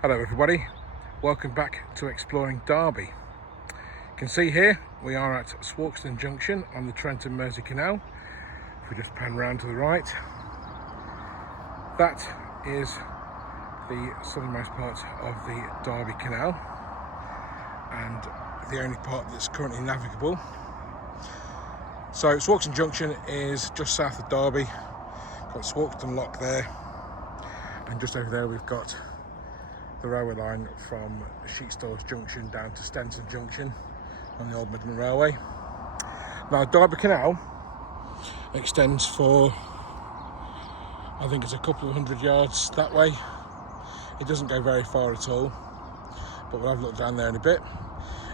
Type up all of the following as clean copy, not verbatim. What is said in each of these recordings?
Hello everybody, welcome back to Exploring Derby. You can see here we are at Swoxton Junction on the Trent and Mersey Canal. If we just pan round to the right, that is the southernmost part of the Derby Canal and the only part that's currently navigable. So Swoxton Junction is just south of Derby, got Swoxton Lock there, and just over there we've got the railway line from Sheetstores Junction down to Stenson Junction on the Old Midland Railway. Now Derby Canal extends for, I think it's a couple of 100 yards that way. It doesn't go very far at all, but we'll have a look down there in a bit.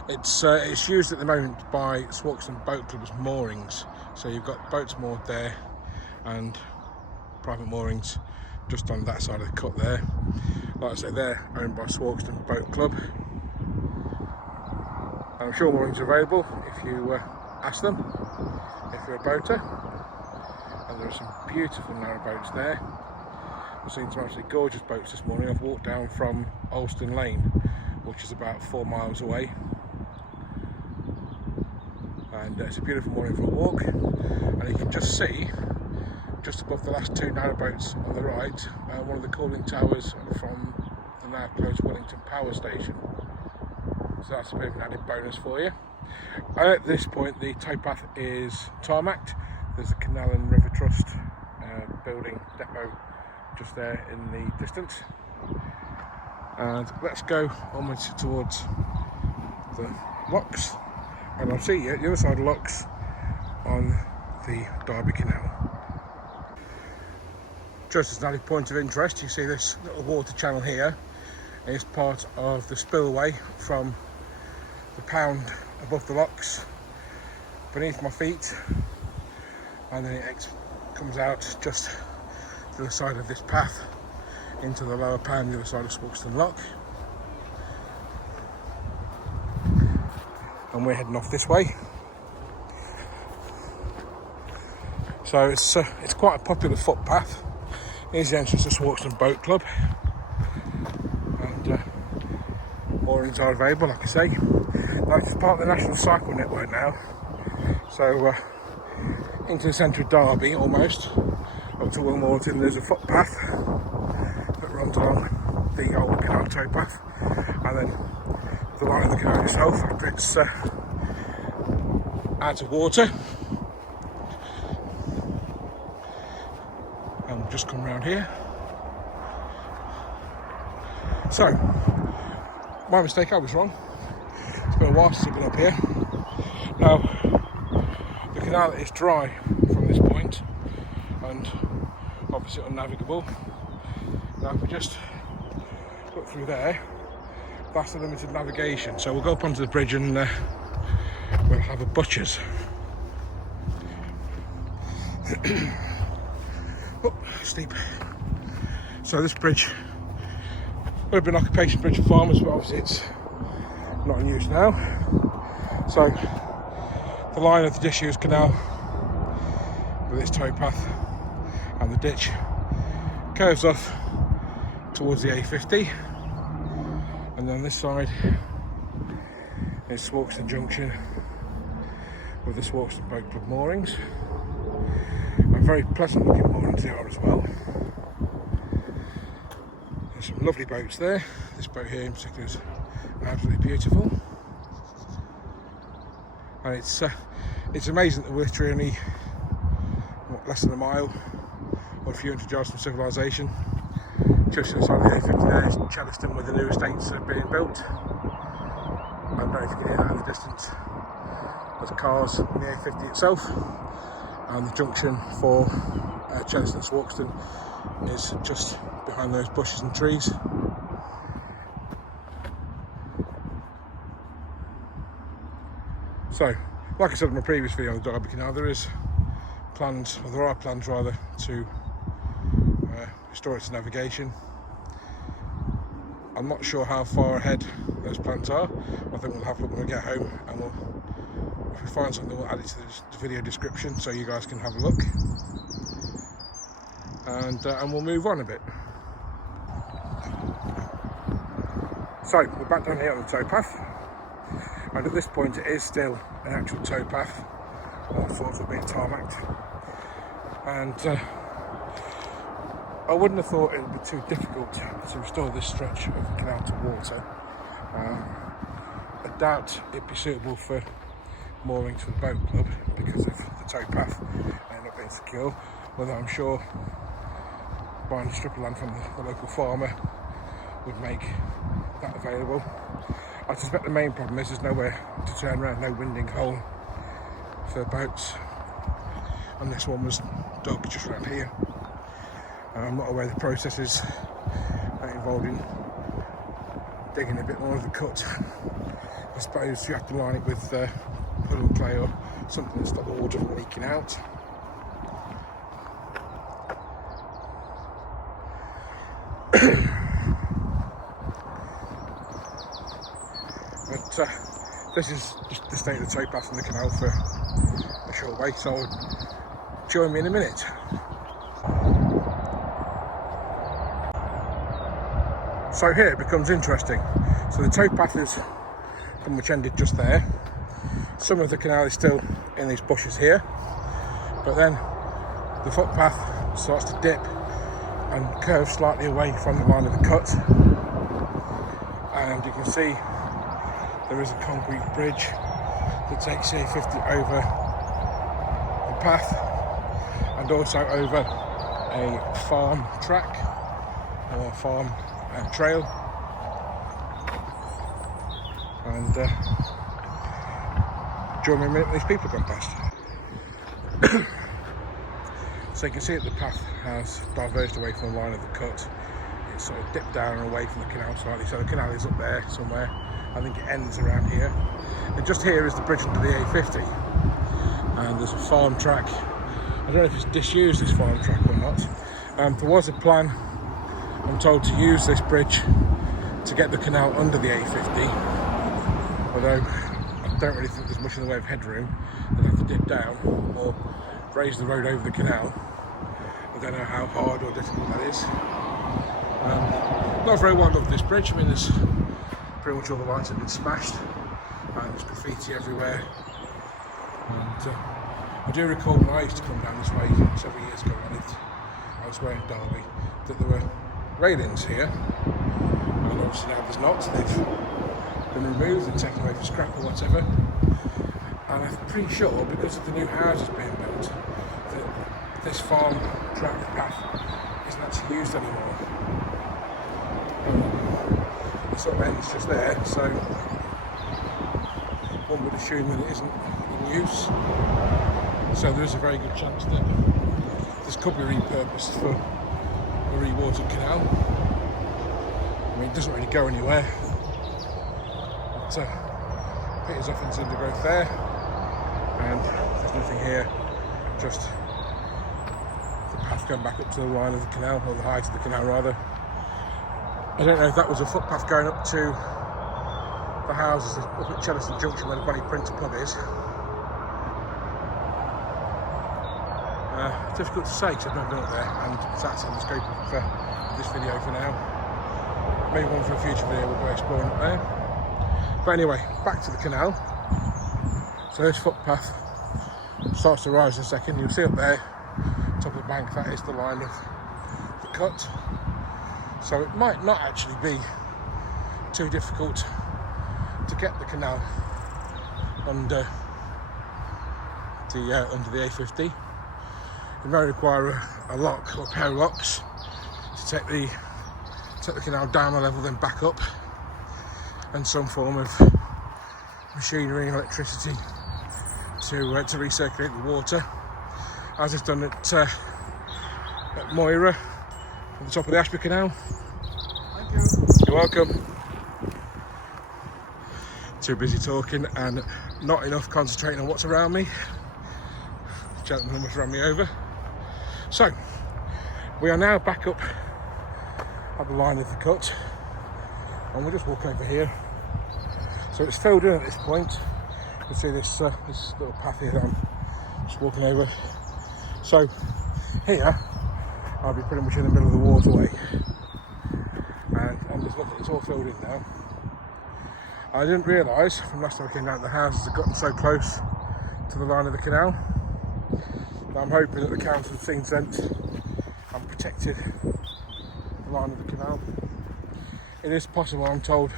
It's used at the moment by Swoxton Boat Club as moorings, so you've got boats moored there and private moorings just on that side of the cut there. Like I say, they're owned by Swoxton Boat Club. And I'm sure moorings are available if you ask them, if you're a boater. And there are some beautiful narrow boats there. I've seen some absolutely gorgeous boats this morning. I've walked down from Alston Lane, which is about 4 miles away. And it's a beautiful morning for a walk. And you can just see, just above the last two narrow boats on the right, one of the cooling towers from the now closed Wellington Power Station. So that's a bit of an added bonus for you. And at this point the towpath is tarmacked. There's the Canal and River Trust building depot just there in the distance. And let's go onwards towards the locks, and I'll see you at the other side of the locks on the Derby Canal. Just as an added point of interest, you see this little water channel here is part of the spillway from the pound above the locks beneath my feet, and then it comes out just to the side of this path into the lower pound the other side of Swoxton Lock. And we're heading off this way. So it's quite a popular footpath. Here's the entrance to Swoxton Boat Club, and moorings are available, like I say. Now it's part of the National Cycle Network now, so into the centre of Derby almost, up to Wilmorton, there's a footpath that runs along the old canal towpath, and then the line of the canal itself after it's out of water. And we'll just come round here. So, my mistake, I was wrong. It's been a while since I've been up here. Now, the canal is dry from this point and obviously unnavigable. Now, if we just look through there, that's the limited navigation. So we'll go up onto the bridge and we'll have a butcher's. Oh, steep. So this bridge would have been an occupation bridge for farmers, but obviously it's not in use now. So the line of the disused canal with its towpath and the ditch curves off towards the A50, and then this side is Swoxton Junction with the Swoxton Boat Club moorings. Very pleasant looking moorings they are as well. There's some lovely boats there. This boat here in particular is absolutely beautiful, and it's amazing that we're literally only less than a mile or a few hundred yards from civilization. Just to the side of the A50 there is Cheddar where the new estates are being built, and don't forget that in the distance there's cars on the A50 itself. And the junction for Cheddar and Swoxton is just behind those bushes and trees. So, like I said in my previous video on the Derby Canal, there are plans to restore its navigation. I'm not sure how far ahead those plans are. I think we'll have a look when we get home, and if we find something, we'll add it to the video description so you guys can have a look. And we'll move on a bit. So we're back down here on the towpath, and at this point it is still an actual towpath, all sorts of being tarmacked, and I wouldn't have thought it would be too difficult to restore this stretch of the canal to water. I doubt it'd be suitable for mooring to the boat club because of the towpath and not being secure, although I'm sure buying a strip of land from the local farmer would make that available. I suspect the main problem is there's nowhere to turn around, no winding hole for boats, and this one was dug just around here. I'm not aware of the processes involved in digging a bit more of the cut. I suppose you have to line it with puddle clay or something to stop the water from leaking out. But this is just the state of the towpath in the canal for a short way, so join me in a minute. So here it becomes interesting. So the towpath is pretty much ended just there. Some of the canal is still in these bushes here, but then the footpath starts to dip and curve slightly away from the line of the cut, and you can see there is a concrete bridge that takes the A50 over the path and also over a farm track or farm trail, and join me a minute when these people come past. So you can see that the path has diverged away from the line of the cut. It's sort of dipped down and away from the canal slightly, so the canal is up there somewhere. I think it ends around here, and just here is the bridge into the A50, and there's a farm track. I don't know if it's disused, this farm track, or not. There was a plan, I'm told, to use this bridge to get the canal under the A50, although I don't really think there's much in the way of headroom. They'd have to dip down or raise the road over the canal. I don't know how hard or difficult that is. Not very well loved, this bridge. I mean, there's pretty much all the lights have been smashed and there's graffiti everywhere. And I do recall when I used to come down this way several years ago when I lived elsewhere in Derby, that there were railings here, and obviously now there's not. They've been removed and taken away for scrap or whatever, and I'm pretty sure because of the new houses being built that this farm track path isn't actually used anymore. It sort of ends just there, so one would assume that it isn't in use, so there is a very good chance that this could be repurposed for a rewatered canal. I mean, it doesn't really go anywhere. It peters off into undergrowth there, and there's nothing here, just the path going back up to the line of the canal, or the height of the canal rather. I don't know if that was a footpath going up to the houses up at Cheliston Junction where the Bunny Prince pub is. Difficult to say because I've never been up there, and that's in the scope of this video for now. Maybe one for a future video we'll go exploring up there. But anyway, back to the canal. So this footpath starts to rise in a second. You'll see up there, top of the bank, that is the line of the cut. So it might not actually be too difficult to get the canal under the A50. It may require a lock or a pair of locks to take the canal down a level, then back up, and some form of machinery and electricity to recirculate the water, as it's done at Moira at the top of the Ashby Canal. Thank you. You're welcome. Too busy talking and not enough concentrating on what's around me. The gentleman almost ran me over. So, we are now back up at the line of the cut, and we'll just walk over here. So it's filled in at this point. You can see this little path here that I'm just walking over. So here, I'll be pretty much in the middle of the waterway, and there's nothing, it's all filled in now. I didn't realise from last time I came down the houses had gotten so close to the line of the canal. Now I'm hoping that the council have seen sense and protected the line of the canal. It is possible, I'm told,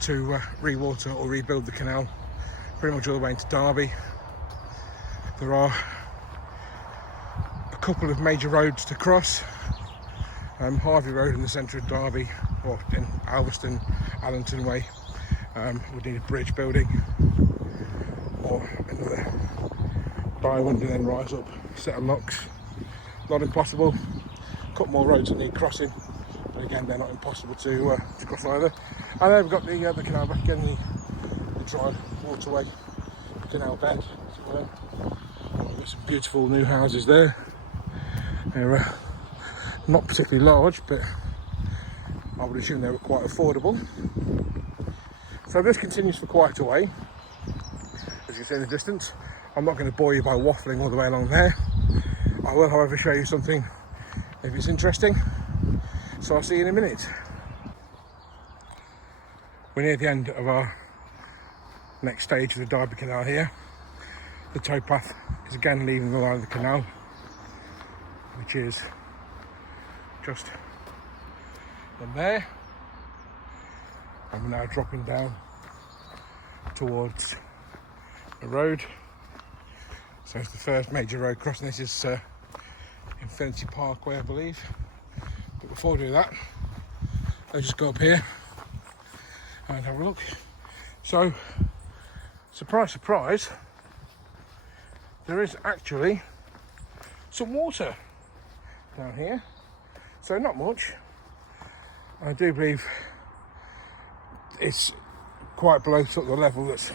to re-water or rebuild the canal pretty much all the way into Derby. There are a couple of major roads to cross. Harvey Road in the centre of Derby, or in Alveston, Allington Way, would need a bridge building, or another one to then rise up, set of locks. Not impossible. A couple more roads that need crossing, but again they're not impossible to cross either. And then we've got the canal back again, the dry waterway, canal bed, as it were. We've got some beautiful new houses there. They're not particularly large, but I would assume they were quite affordable. So this continues for quite a way, as you can see in the distance. I'm not going to bore you by waffling all the way along there. I will, however, show you something if it's interesting. So I'll see you in a minute. We're near the end of our next stage of the Derby Canal here. The towpath is again leaving the line of the canal, which is just in there, and we're now dropping down towards the road. So it's the first major road crossing. This is Infinity Parkway, I believe. But before we do that, let's just go up here and have a look. So, surprise, surprise, there is actually some water down here. So not much. I do believe it's quite below sort of the level that's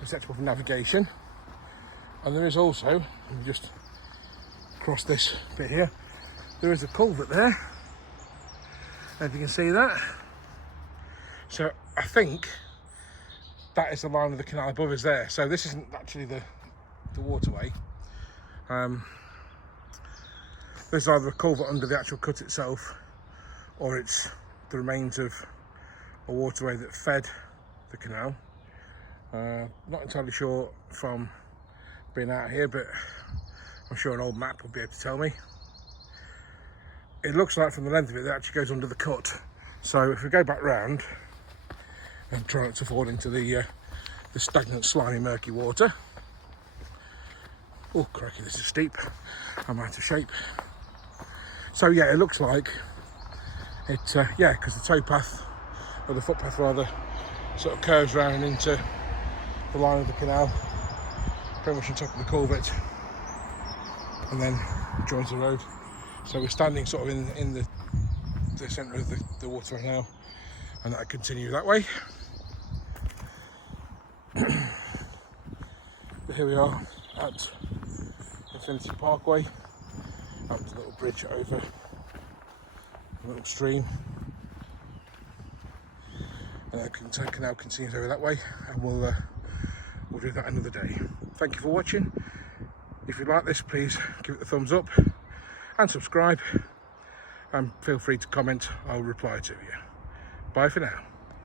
acceptable for navigation. And there is also, let me just cross this bit here, there is a culvert there, if you can see that. So I think that is the line of the canal above us there. So this isn't actually the waterway. There's either a culvert under the actual cut itself, or it's the remains of a waterway that fed the canal. Not entirely sure from being out here, but I'm sure an old map will be able to tell me. It looks like from the length of it that actually goes under the cut. So if we go back round and try not to fall into the stagnant, slimy, murky water. Oh, crikey, this is steep. I'm out of shape. So yeah, it looks like it, yeah, because the towpath, or the footpath rather, sort of curves round into the line of the canal, pretty much on top of the culvert, and then joins the road. So we're standing sort of in the centre of the water right now, and that'll continue that way. But here we are at Infinity Parkway, up to the little bridge over a little stream, and the canal continues over that way, and we'll do that another day. Thank you for watching. If you like this, please give it a thumbs up and subscribe, and feel free to comment. I'll reply to you. Bye for now.